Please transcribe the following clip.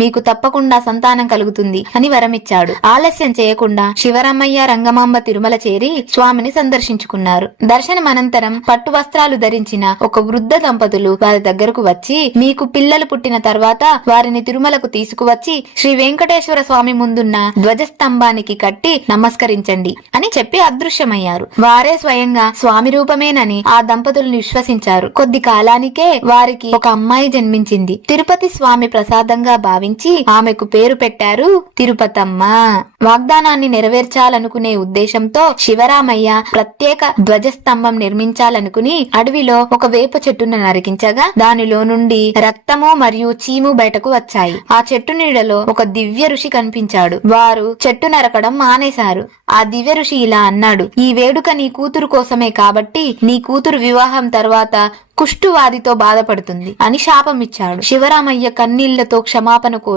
మీకు తప్పకుండా సంతానం కలుగుతుంది అని వరమిచ్చాడు. ఆలస్యం చేయకుండా శివరామయ్య రంగమాంబ తిరుమల చేరి స్వామిని సందర్శించుకున్నారు. దర్శనం అనంతరం పట్టు వస్త్రాలు ధరించిన ఒక వృద్ధ దంపతులు వారి దగ్గరకు వచ్చి, మీకు పిల్లలు పుట్టిన తర్వాత వారిని తిరుమలకు తీసుకువచ్చి శ్రీ వెంకటేశ్వర స్వామి ముందున్న ధ్వజస్తంభానికి కట్టి నమస్కరించండి అని చెప్పి అదృశ్యమయ్యారు. వారే స్వయంగా స్వామి రూపమేనని ఆ దంపతులను విశ్వసించారు. కొద్ది కాలానికే వారికి ఒక అమ్మాయి జన్మించింది. తిరుపతి స్వామి ప్రసాదంగా భావించి ఆమెకు పేరు పెట్టారు తిరుపతమ్మ. వాగ్దానాన్ని నెరవేర్చాలనుకునే ఉద్దేశంతో శివరామయ్య ప్రత్యేక ధ్వజస్తంభం నిర్మించాలనుకుని అడవిలో ఒక వేప చెట్టును నరికించగా దానిలో నుండి రక్తము మరియు చీము బయటకు వచ్చాయి. ఆ చెట్టు నీడలో ఒక దివ్య ఋషి కనిపించాడు. వారు చెట్టు నరకడం మానేశారు. ఆ దివ్య ఋషి ఇలా అన్నాడు, ఈ వేడుక నీ కూతురు కోసమే కాబట్టి నీ కూతురు వివాహం తర్వాత కుష్ఠువాదితో బాధపడుతుంది అని శాపమిచ్చాడు. శివరామయ్య కన్నీళ్లతో క్షమాపణ కోరి